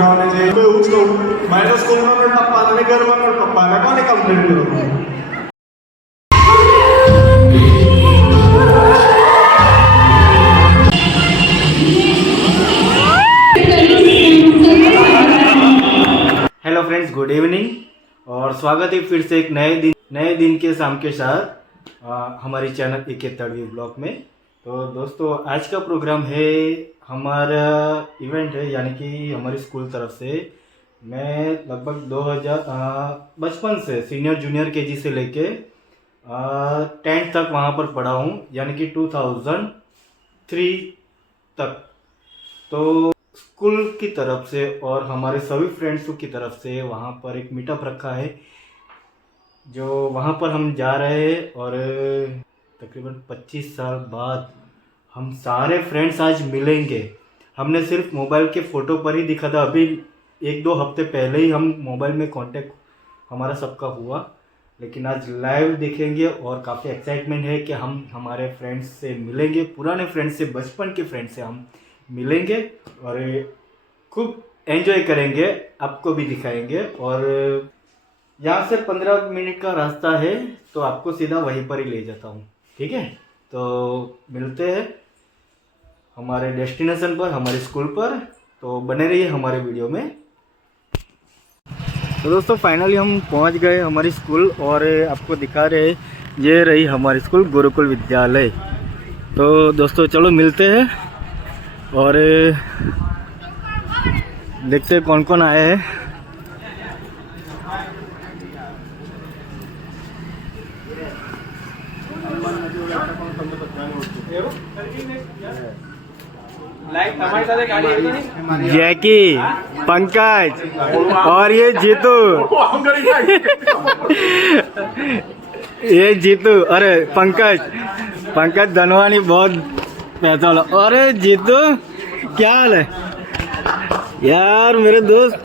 છોકરાઓને જે એવું જ કહું મારે સ્કૂલમાં પણ પપ્પા અને ઘરમાં પણ પપ્પા અને કોને કમ્પ્લેન કરો. हेलो फ्रेंड्स, गुड इवनिंग और स्वागत है फिर से एक नए दिन के शाम के साथ हमारी चैनल एक तड़वी ब्लॉग में. तो दोस्तों, आज का प्रोग्राम है हमारा इवेंट है, यानी कि हमारी स्कूल तरफ से. मैं लगभग 2000 बचपन से सीनियर जूनियर केजी से लेके 10th तक वहाँ पर पढ़ा हूँ, यानी कि 2003 तक. तो स्कूल की तरफ से और हमारे सभी फ्रेंड्सों की तरफ से वहाँ पर एक मीटअप रखा है, जो वहाँ पर हम जा रहे हैं. और तकरीबन 25 साल बाद हम सारे फ्रेंड्स आज मिलेंगे. हमने सिर्फ मोबाइल के फ़ोटो पर ही दिखा था. अभी 1-2 हफ्ते पहले ही हम मोबाइल में कांटेक्ट हमारा सबका हुआ, लेकिन आज लाइव देखेंगे और काफ़ी एक्साइटमेंट है कि हम हमारे फ्रेंड्स से मिलेंगे, पुराने फ्रेंड्स से, बचपन के फ्रेंड्स से हम मिलेंगे और खूब एंजॉय करेंगे. आपको भी दिखाएंगे. और यहाँ से 15 मिनट का रास्ता है, तो आपको सीधा वहीं पर ही ले जाता हूँ. ठीक है, तो मिलते हैं हमारे डेस्टिनेशन पर, हमारे स्कूल पर. तो बने रहिए हमारे वीडियो में. तो दोस्तों, फाइनली हम पहुँच गए हमारी स्कूल और आपको दिखा रहे ये रही हमारी स्कूल, गुरुकुल विद्यालय. तो दोस्तों, चलो मिलते हैं और देखते हैं कौन कौन आए हैं. जैकी, पंकज और ये जीतू. ये जीतू, अरे पंकज धनवानी बहुत पैसा वाला. अरे जीतू, क्या हाल है यार मेरे दोस्त.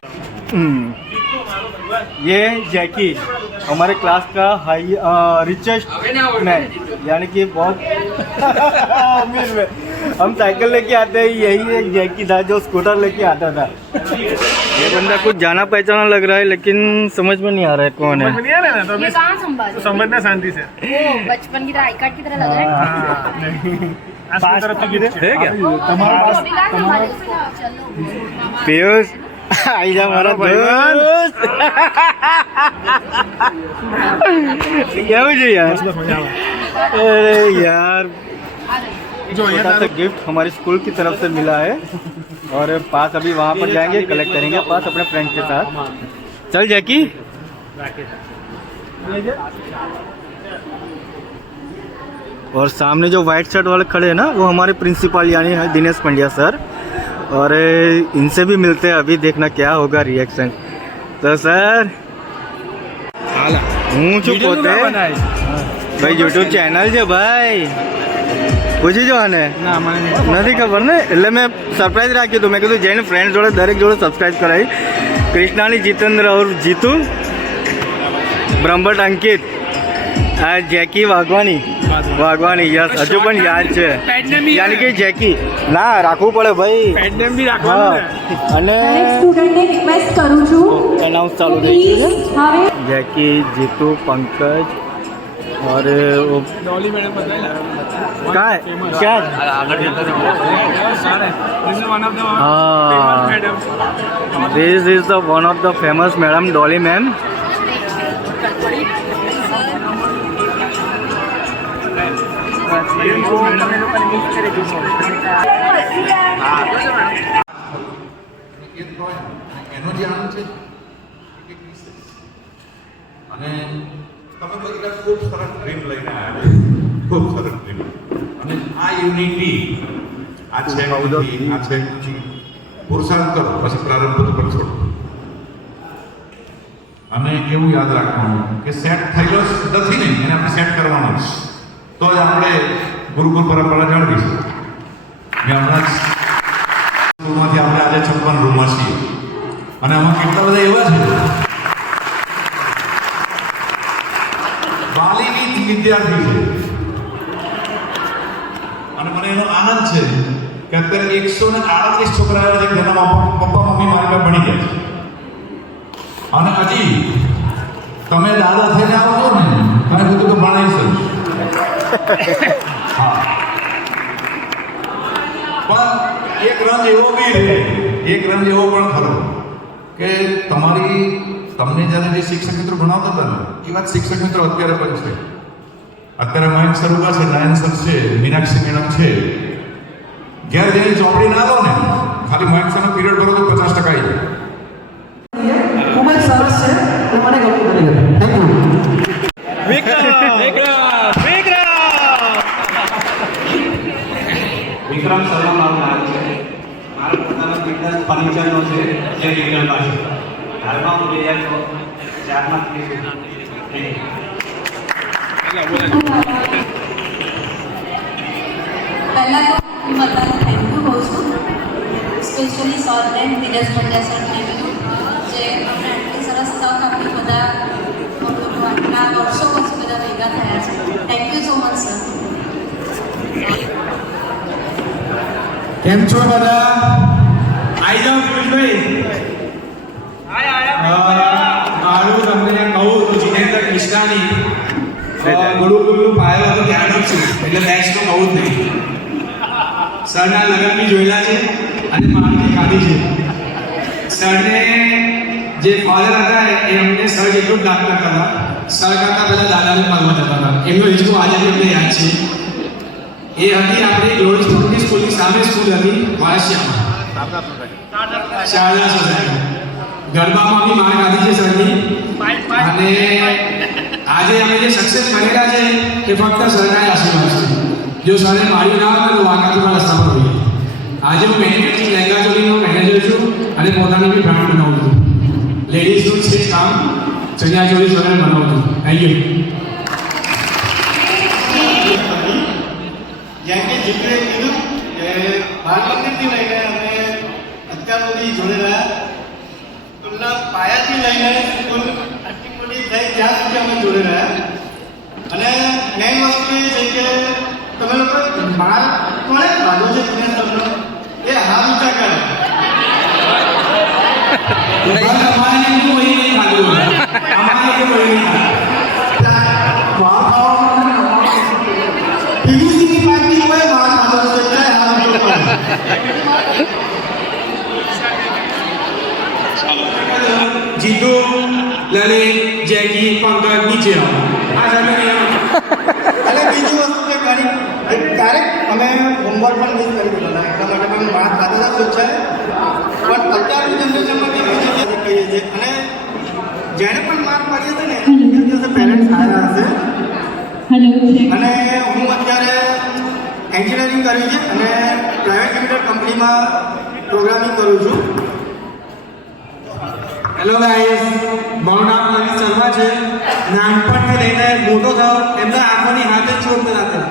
ये जैकी हमारे क्लास का हाई रिचेस्ट मैन, यानी कि बहुत अमीर में. हम साइकिल लेके आते हैं, यही एक जैकी था जो स्कूटर लेके आता था. ये बंदा कुछ जाना पहचाना लग रहा है, लेकिन समझ में नहीं आ रहा है कौन है. ये कहाँ संभाल समझना शांति से. वो बचपन की तरह आई कार्ड की तरह लग रहा है. पीयूष आई जा हमारा दोस्त. क्या मुझे यार, अरे यार, छोटा सा गिफ्ट हमारी स्कूल की तरफ से मिला है. और पास अभी वहाँ पर जाएंगे, कलेक्ट करेंगे पास अपने फ्रेंड के साथ. चल जैकी. और सामने जो व्हाइट शर्ट वाले खड़े हैं ना, वो हमारे प्रिंसिपल यानी है दिनेश पंड्या सर. और इनसे भी मिलते हैं, अभी देखना क्या होगा रिएक्शन. तो सर હું છું પોતે ભાઈ, યુટ્યુબ ચેનલ છે ભાઈ, પૂછી જો આને નથી ખબર ને, એટલે મેં સરપ્રાઈઝ રાખ્યું હતું. મેં કીધું જઈને ફ્રેન્ડ જોડે દરેક જોડે સબસ્ક્રાઈબ કરાવી. કૃષ્ણાની જીતેન્દ્ર और જીતુ, બ્રહ્મભટ્ટ અંકિત, આ જેકી વાઘવાની, યસ, હજુ પણ યાદ છે. યાની કે જેકી ના રાખવું પડે ભાઈ, અને એનાઉન્સ ચાલુ થઈ ગયું છે. જેકી, જીતુ, पंकज और डॉली मैडम क्या this is the one of the famous madam Dolly ma'am. એનો જે આનંદ છે અને તમે બધા ખૂબ સરસ ડ્રીમ લઈને આવ્યા, ખૂબ સરસ ડ્રીમ. અને આ યુનિટી આ છે પુરુષાર્થ કરો, પછી પ્રારંભ તો પણ છોડો. અને એવું યાદ રાખવાનું કે સેટ થયેલો નથી ને, એને આપણે સેટ કરવાનો છે, તો જ આપણે ગુરુકુલ પરંપરા જાળવીશું. મેં હમણાં જ સ્કૂલમાંથી આપણે આજે 56 રૂમમાં છીએ અને આમાં કેટલા બધા એવા છે બાલીની વિદ્યાર્થી છે. અને મને એનો આનંદ છે કે અત્યારે 138 છોકરા એવા છે જેના પપ્પા મમ્મી મારી પાસે ભણી ગયા છે. અને હજી તમે દાદા થઈને આવો છો ને તમે બધું તો ભણાવીશું. હા, પણ એક રંગ એવો બી રહે, એક રંગ એવો પણ ખરો કે તમને જ્યારે જે શિક્ષક મિત્રો ભણાવતા હતા ને એ વાત શિક્ષક મિત્રો અત્યારે પણ છે. અત્યારે મયંક સર ઉભા છે, નયન સર છે, મીનાક્ષી મેડમ છે. ઘેર જઈને ચોપડી ના લો ને, ખાલી મયંક સરનો પીરિયડ ભરો તો 50% આવી જાય. ખૂબ જ સરસ છે અને મને ગમ્યું ખરેખર. Thank you. વિક્રમ સરનો મારું નામ છે. મારો પોતાનો બિઝનેસ ફર્નિચરનો છે જે રિટેલમાં છે. હાલમાં હું 2004માં પહેલાં તો હું બધાને થેન્ક યુ કહું છું, સ્પેશિયલી સરને ધીરજ પંડ્યા સર થેન્ક યુ જે અમને આટલી સરસ તક આપી. બધા લોકો આટલા વર્ષો પછી બધા ભેગા થયા છે. Thank you so much sir. કેમ છો બધા? આઈ જાઓ પિયુષભાઈ. મારું તમને કહું તો જીનેન્દ્ર કૃષ્ણાની ગુરુકુળનું પાયો હતો ત્યારનો જ છું, એટલે બેચ તો કહું જ નહીં. સરના લગ્ન બી જોયેલા છે અને મારી ખાધી છે. સરને જે ફાધર હતા એ અમને સર જેટલું જ ડાકતા હતા. સર કરતા પહેલા દાદાને મળવા જતા હતા. એમનો હિસ્સો આજે બી અમને યાદ છે. એ હતી આપણી ગ્લોરી સ્કૂલની સ્કૂલની સામે સ્કૂલ હતી વાળશિયામાં, શારદા સોસાયટી. ગરબામાં બી માર ખાધી છે સરની. અને આજે અમે જે સક્સેસ કરેલા છે એ ફક્ત સરના આશીર્વાદ છે. જો સરે માર્યું ના હોય તો વાંકાતુમાં રસ્તા પર હોઈએ. આજે હું મેન્યુફેક્ચરિંગ લહેંગા ચોલીનો મેનેજર છું અને પોતાની બી બ્રાન્ડ બનાવું છું. લેડીઝનું છે કામ, ચણિયા ચોલી સરે બનાવું છું. Thank you. જેમ કે જીતુએ કીધું કે બાળ મંદિરથી લઈને અમે અત્યાર સુધી જોડે રહ્યા. સ્કૂલના પાયાથી લઈને સ્કૂલ આટલી મોટી થઈ ત્યાં સુધી અમે જોડે રહ્યા. અને મેઇન વસ્તુ એ છે કે તમે લોકો બાળ કોણે ખાધો છે દિનેશ તમને એ હાથ ઊંચા કરે. અમારે કોઈ નહીં ખાધું, અમારે કોઈ નહીં પીવીસીની પાર્ટી કોઈ બાળ ખાધો છે ચાહે હાથ ઊંચો કરે. જીતુ, લલિત, જેકી, પંકજ નીચે આવો. આ સામે અને બીજી વસ્તુ કે ક્યારેક અમે હોમવર્ક પણ મિસ કરી દીધા એટલા માટે પણ વાત ખાતા જ છે. પણ અત્યારની જનરેશનમાં કેવી છે કહીએ છીએ. અને જેણે પણ માર પાડી હતી ને એ દિવસે પેરેન્ટ્સ આવ્યા હશે. અને હું અત્યારે એન્જિનિયરિંગ કરી છે અને પ્રાઇવેટ લિમિટેડ કંપનીમાં પ્રોગ્રામિંગ કરું છું. હેલો ગાઈસ, મારું નામ નવીન શર્મા છે. નાનપણથી લઈને મોટો થયો એમના આંખોની હાથે જ જોડતા હતા.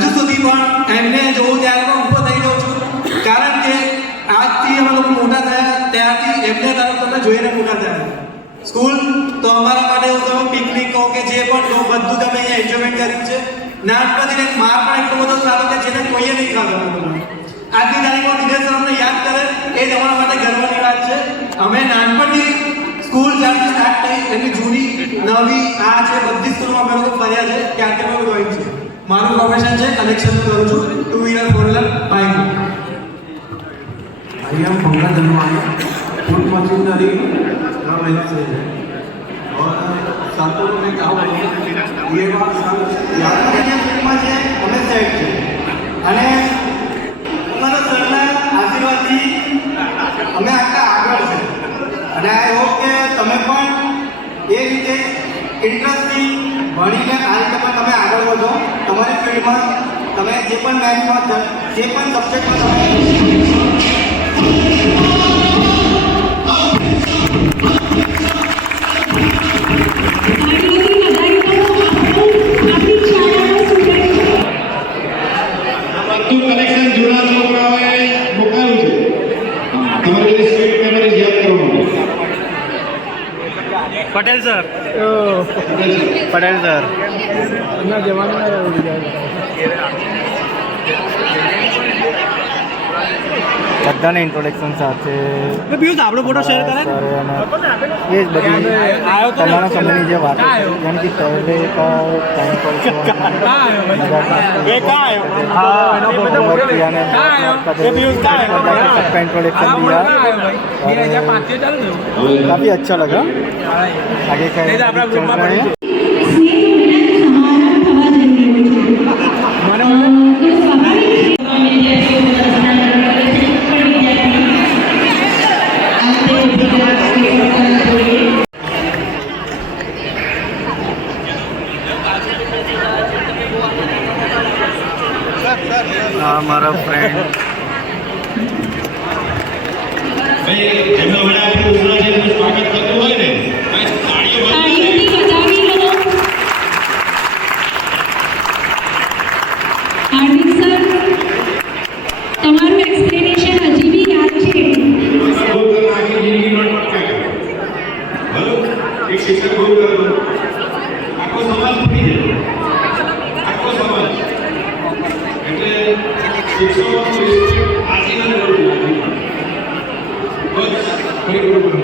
હજુ સુધી પણ એમને જોઉં ત્યારે પણ ઊભો થઈ જાઉં છું, કારણ કે આજથી અમે લોકો મોટા થયા ત્યારથી એમને તરફ તમે જોઈને મોટા થયા. સ્કૂલ તો અમારા માટે તમે પિકનિક કહો કે જે પણ કહો બધું તમે અહીંયા એન્જોયમેન્ટ કર્યું છે. નાનપણથી માર પણ એટલો બધો સારો કે જેને કોઈએ નહીં ખાધો. આજની તારીખમાં વિદેશ અમને યાદ કરે એ જ અમારા માટે ગર્વની વાત છે. અમે નાનપણથી સ્કૂલ જ્યારથી સ્ટાર્ટ થઈ એની જૂની નવી આ છે બધી સ્કૂલમાં અમે લોકો ફર્યા છે. ત્યારથી અમે ડ્રોઈંગ છે. મારું પ્રોફેશન છે કલેક્શન કરું છું, 2 wheeler 4 wheeler bike. I am Pankaj Dhanwani, food machinery का मेहनत से है और सातों में क्या हुआ ये बात सर याद જે ફિલ્ડમાં છે અમે સેટ છે. અને અમારા સરના આશીર્વાદથી અમે આટલા આગળ છે. અને આઈ હોપ કે તમે પણ એ રીતે ઇન્ટરેસ્ટથી ભણીને આ રીતે પણ તમે આગળ વધો. તમારી ફિલ્ડમાં તમે જે પણ મેથમાં જે પણ સબ્જેક્ટમાં તમે કલેક્શન જૂના છોકરાઓએ મોકલ્યું છે. તમારે જે સ્પીડ મેમરી યાદ કરવા માટે. પટેલ સર પટેલ સર એમના જમાનામાં બધાને ઇન્ટ્રોડક્શન સાથે પિયુષ આપણો ફોટો શેર કરે સર અને એ જ બધી તમારા સમયની જે વાતો છે યાની કે પહેલે ટાઈમ પર सबका इंट्रोडक्शन दिया काफ़ी अच्छा लगा आगे का चल रहे हैं हमारा फ्रेंड જેમનો વડા આપણે ઉભા છે એનું સ્વાગત કરતું હોય ને તાળીઓ બજાવી લો. હાર્દિક સર, તમારું એક્સપ્લેનેશન હજી બી યાદ છે. આખી જિંદગી નોટ પટકાય બરોબર એક શિક્ષક બહુ કરતો આખો સમાજ ફૂટી જાય આખો સમાજ એટલે શિક્ષકોનું રિસ્પેક્ટ આજીવન કરવું બસ ફરી બરોબર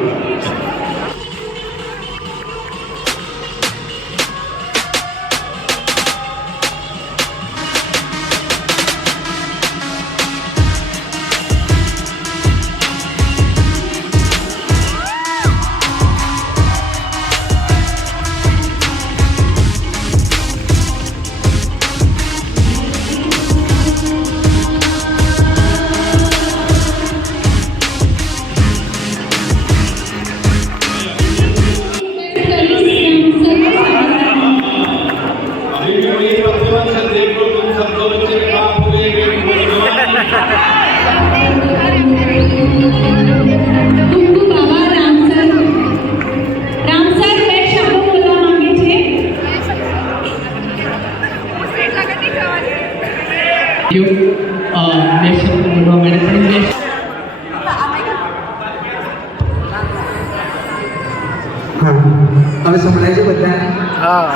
હવે સંભળાય છે બધાને? हाँ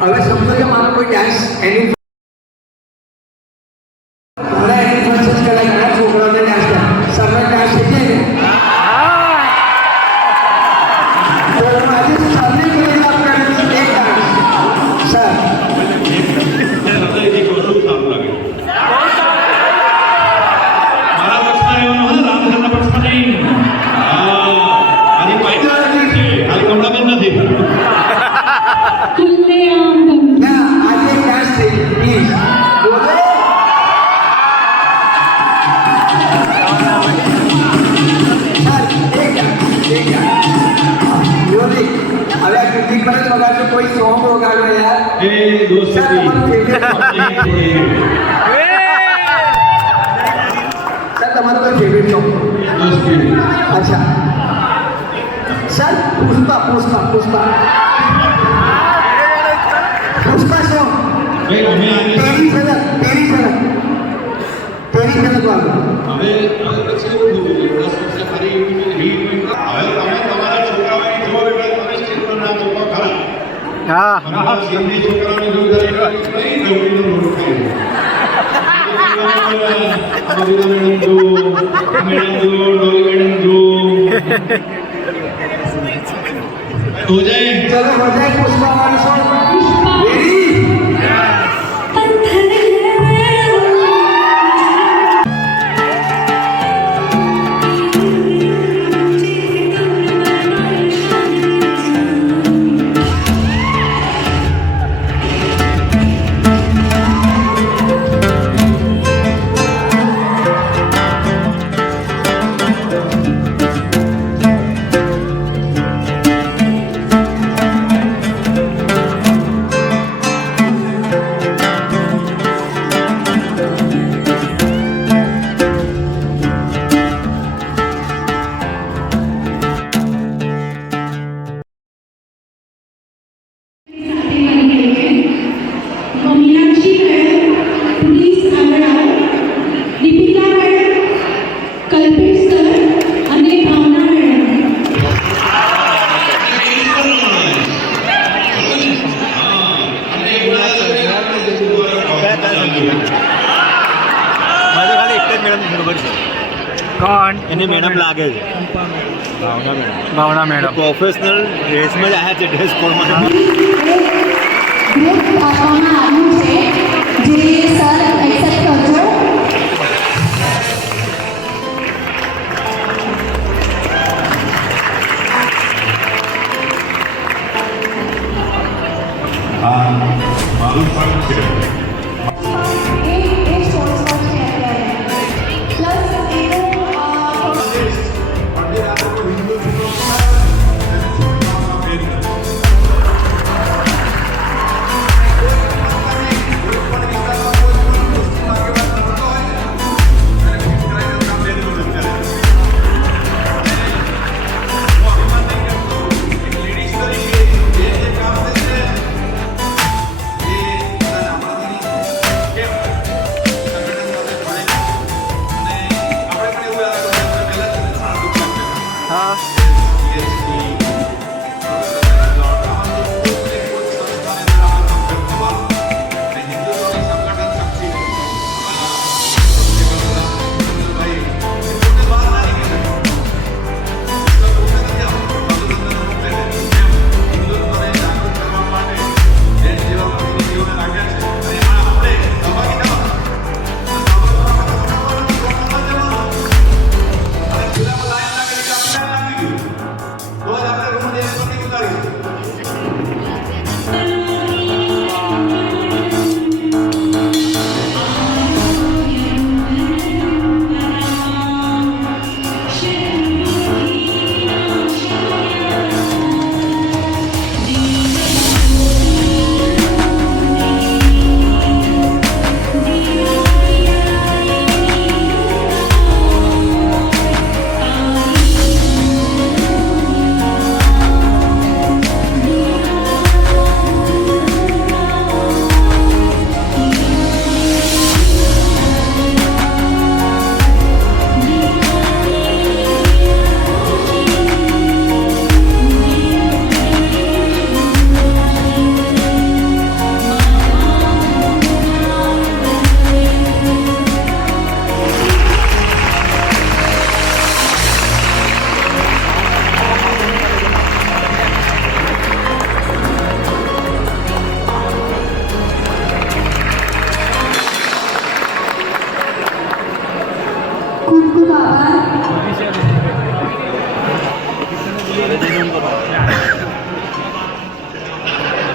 હવે સમજો કે મારો કોઈ ડાન્સ એની મારા એની ફંક્શન કરાય ઘણા છોકરાઓને ડાન્સ કરે સરળ ડાન્સ શીખે ને તો હું આજે સરળી કરી આપું એક ડાન્સ સર હૃદયથી કહું છું સારું લાગે મારા પક્ષમાં રહેવાનું હા રામચંદ્ર પક્ષમાં નહીં આની પાઇપ છે ખાલી કમળાબેન નથી ના આજે એક ડાન્સ થઈ પ્લીઝ બોલો હવે આ ક્રિટિક પર જ વગાડજો કોઈ સોંગ વગાડો યાર એ દોસ્તી સર તમારું કોઈ ફેવરેટ સોંગ દોસ્તી अच्छा सर पुष्पा पुष्पा पुष्पा पुष्पा सॉन्ग ભાઈ અમે આને तेरी सनक वाला હવે પછી એવું થયું 10 વર્ષે ફરી હિટ હવે તમે તમારા છોકરાઓની જો એટલે તમે સ્ટેજ પર ના ચોપા ખરા हाँ અમારા સિંધી છોકરાઓને જો નહીં ગૌરીનો મોટો ખાઈ અમિતા મેડમ જો ડોલી મેડમ જો हो जाए चलो हो जाए पुष्पा वाला सॉन्ग रेडी એની મેડમ લાગે છે ભાવના મેડમ પ્રોફેશનલ ડ્રેસમાં જ આવ્યા છે ડ્રેસ કોડમાં ગ્રુપ આપવામાં આવ્યું છે જે સર એક્સેપ્ટ કરજો. મારું પણ છે એ સ્ટોર્સ પર છે અત્યારે પ્લસ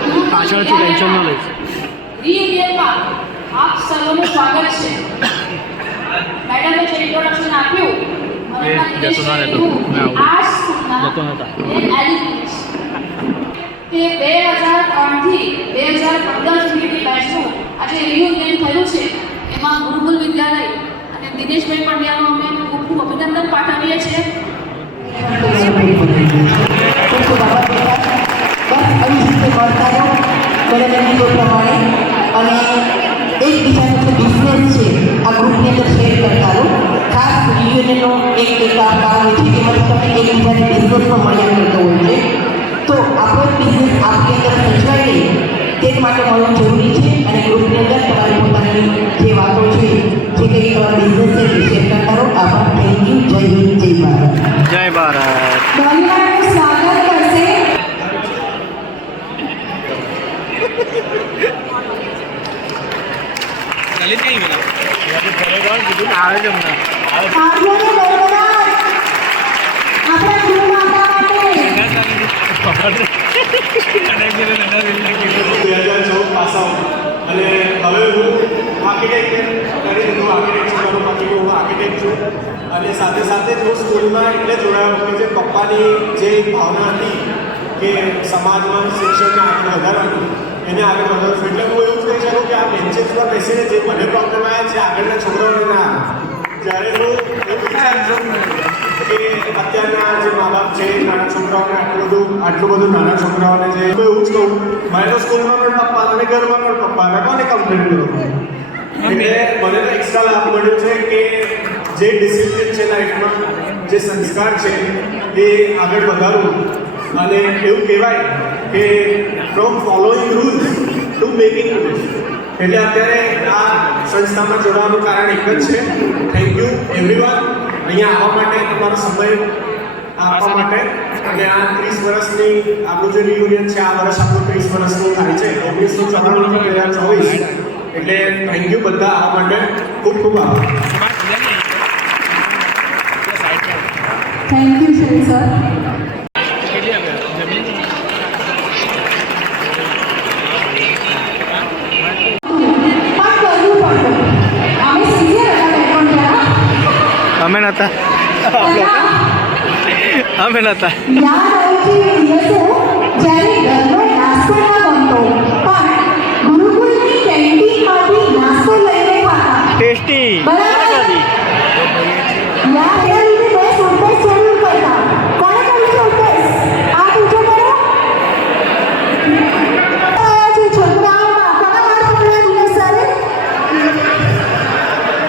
એનું પાછળથી ટેન્શન ન લઈશ. રીયુનિયનમાં આપ સર્વનું સ્વાગત છે. મેડમે જે ઇન્ટ્રોડક્શન આપ્યું આ સ્કૂલના એલિમેન્ટ્સ તે 2003 થી 2015 સુધીની બેચનું આજે રીયુનિયન થયું છે. એમાં ગુરુકુલ વિદ્યાલય અને દિનેશભાઈ પંડ્યાનો અમે ખૂબ ખૂબ અભિનંદન પાઠવીએ છીએ. અને એકબીજાનો જે બિઝનેસ છે આ ગ્રુપની અંદર શેર કરતા રહો. ખાસ રિયુનિયનનો એક કામ હોય છે જેમાં તમે એકબીજાને બિઝનેસમાં મળ્યા કરતો હોય છે. તો આપણો બિઝનેસ આપણી અંદર સચવાઈ રહે તે માટે મળવું જરૂરી છે. અને ગ્રુપની અંદર તમારી પોતાની જે વાતો છે જે કંઈ તમારા બિઝનેસ છે તે શેર કરતા રહો. આભાર. Thank you. જય હિન્દ. જય ભારત. જય ભારત. ધન્યવાદનું સ્વાગત કરશે પાસ આઉટ અને હવે હું આર્કિટેક્ટ કરી દીધું. આર્કિટેક્ચર મારું બાકી હું આર્કિટેક્ટ છું અને સાથે સાથે જ હું સ્કૂલમાં એટલે જોડાયો કે જે પપ્પાની જે ભાવના હતી કે સમાજમાં શિક્ષણને આગળ વધારવાની એને આગળ વધારવું. એટલે હું એવું જ કહી શકું કે આ બેન્ચેસ પર બેસીને જે મને પ્રોબ્લેમ આવ્યા છે આગળના છોકરાઓને ના જ્યારે હું એવું વિચારું છું કે અત્યારના જે મા બાપ છે નાના છોકરાઓને આટલું બધું નાના છોકરાઓને છે તો એવું જ કહું મારે તો સ્કૂલમાં પણ પપ્પા અને ઘરમાં પણ પપ્પા અને કોને કમ્પ્લેન કરો. એટલે મને તો એક્સ્ટ્રા લાભ મળ્યો છે કે જે ડિસિપ્લિન છે લાઈફમાં જે સંસ્કાર છે એ આગળ વધારવું. અને એવું કહેવાય કે from following rules to making rules. એટલે અત્યારે આ સંસ્થામાં જોડાવાનું કારણ એક જ છે. Thank you everyone. અહીંયા આવવા માટે તમારો સમય આપવા માટે અને આ 30 વર્ષની આપણું જે રિયુનિયન છે આ વર્ષ આપણું 30 વર્ષનું થાય છે 1994 થી 2024 એટલે થેન્ક યુ બધા આવવા માટે ખૂબ ખૂબ આભાર. Thank you Sharif sir. અમે નતા અમે નતા યાદ આવે છે દિવસો જ્યારે ઘરનો નાસ્તો ન બનતો પણ ગુરુકુળની કેન્ટીનમાંથી નાસ્તો લઈને ખાતા. ટેસ્ટી બરાબર. યાદ એ રીતે 10 રૂપિયા જરૂર કરતા. કોણે કર્યું છે ઉપદેશ? આ પૂછો કરો. આયા છે છોકરાઓમાં કોના માર પકડ્યા દિવસ સારે?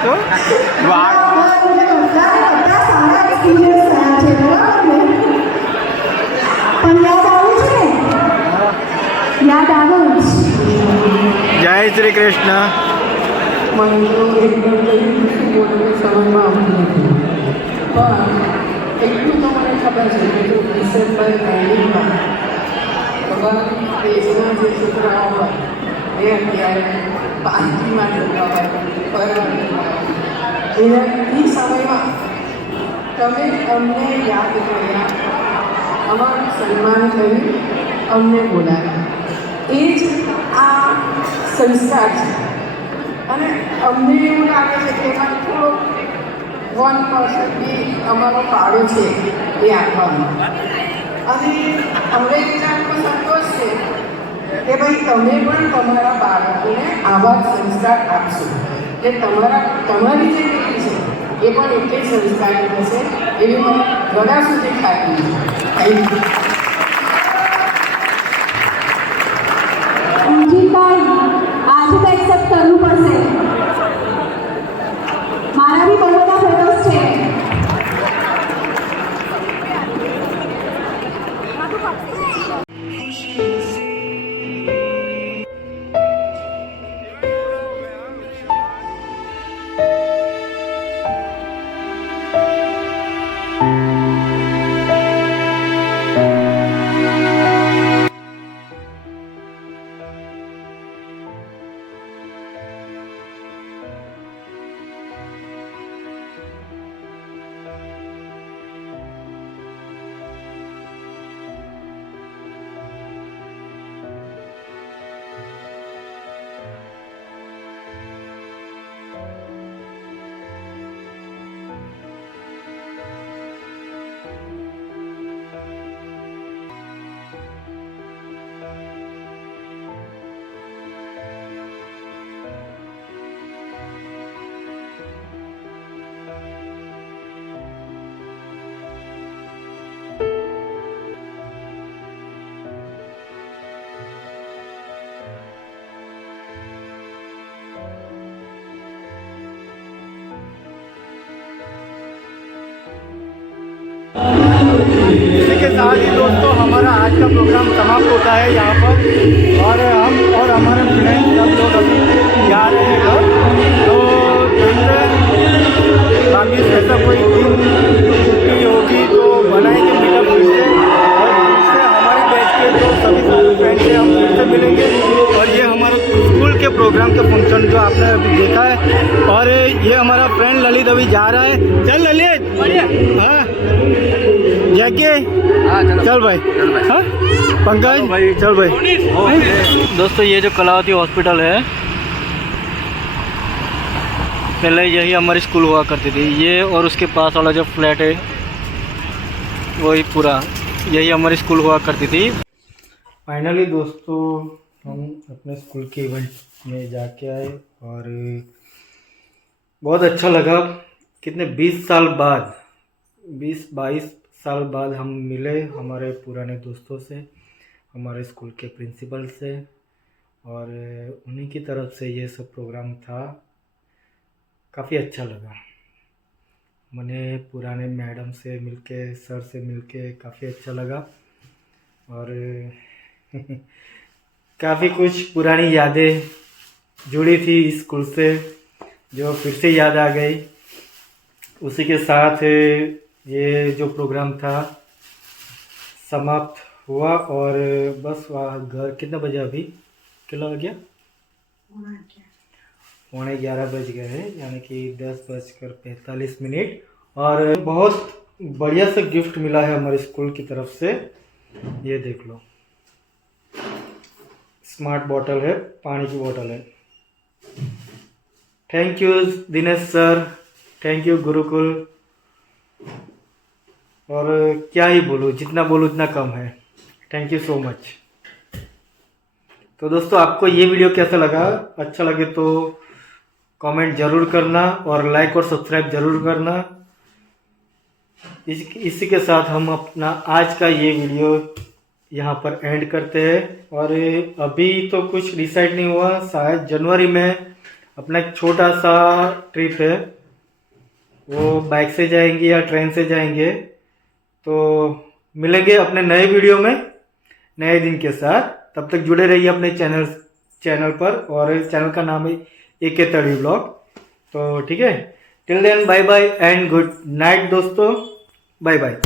તો વાહ યાદ આવે જય શ્રી કૃષ્ણ. એકદમ સમયમાં આવતું નથી પણ એટલું તો મને ખબર છે કે જો ડિસેમ્બર એન્ડિંગમાં તમારા દેશના જે છોકરાઓ હોય એ અત્યારે પાર્ટીમાં જતા હોય ફરવા એ સમયમાં તમે અમને યાદ કર્યા, અમારું સન્માન કર્યું, અમને બોલાવ્યા. એ જ આ સંસ્કાર છે અને અમને એવું લાગે છે કે એમાં થોડો 1% બી અમારો ફાળો છે એ આપવાનો. અને અમને એક જાતનો સંતોષ છે કે ભાઈ તમે પણ તમારા બાળકોને આવા જ સંસ્કાર આપશો કે તમારી જે પેઢી છે એ પણ એટલી સંસ્કારી થશે એવી મને ઘણા સુધી ખાતરી છે. Thank you. આજે તો એક્સેપ્ટ કરવું પડશે. મારા બી બહુ બધા ફેવર્સ છે. इसी के साथ ही दोस्तों हमारा आज का प्रोग्राम समाप्त होता है यहाँ पर और हम और हमारे फ्रेंड्स सब लोग अभी जा रहे हैं घर. तो देखते हैं बाकी ऐसा कोई दिन छुट्टी होगी तो बनाएंगे मीटअप फिर से और फिर से हमारे बैच के जो सभी सारे फ्रेंड्स हैं हम फिर से मिलेंगे. और ये हमारा स्कूल के प्रोग्राम का फंक्शन जो आपने अभी देखा है और ये हमारा फ्रेंड ललित अभी जा रहा है. चल ललित. हाँ जैके चल भाई. हाँ पंकज चल भाई. दोस्तों ये जो कलावती हॉस्पिटल है पहले यही हमारी स्कूल हुआ करती थी. ये और उसके पास वाला जो फ्लैट है वही पूरा यही हमारी स्कूल हुआ करती थी. फाइनली दोस्तों हम अपने स्कूल के इवेंट में जाके आए और बहुत अच्छा लगा. कितने 20 साल बाद 20-22 साल बाद हम मिले हमारे पुराने दोस्तों से, हमारे स्कूल के प्रिंसिपल से और उन्हीं की तरफ से ये सब प्रोग्राम था. काफ़ी अच्छा लगा. मैंने पुराने मैडम से मिलके सर से मिलके काफ़ी अच्छा लगा और काफ़ी कुछ पुरानी यादें जुड़ी थी इस स्कूल से जो फिर से याद आ गई. उसी के साथ ये जो प्रोग्राम था समाप्त हुआ और बस वहाँ घर कितना बजे अभी कितना हो गया 11:15 बज गए हैं यानी कि 10:45 और बहुत बढ़िया सा गिफ्ट मिला है हमारे स्कूल की तरफ से। ये देख लो स्मार्ट बॉटल है, पानी की बॉटल है। Thank you Dinesh sir, thank you Gurukul. और क्या ही बोलूँ, जितना बोलूँ उतना कम है। Thank you so much. तो दोस्तों आपको ये वीडियो कैसा लगा? अच्छा लगे तो कमेंट ज़रूर करना और लाइक और सब्सक्राइब ज़रूर करना। इसी के साथ हम अपना आज का ये वीडियो यहाँ पर एंड करते हैं। और अभी तो कुछ डिसाइड नहीं हुआ, शायद जनवरी में अपना एक छोटा सा ट्रिप है, वो बाइक से जाएंगे या ट्रेन से जाएंगे। तो मिलेंगे अपने नए वीडियो में नए दिन के साथ। तब तक जुड़े रहिए अपने चैनल पर, और चैनल का नाम है AK तड़वी ब्लॉग। तो ठीक है, till then bye bye and good night दोस्तों, बाय बाय।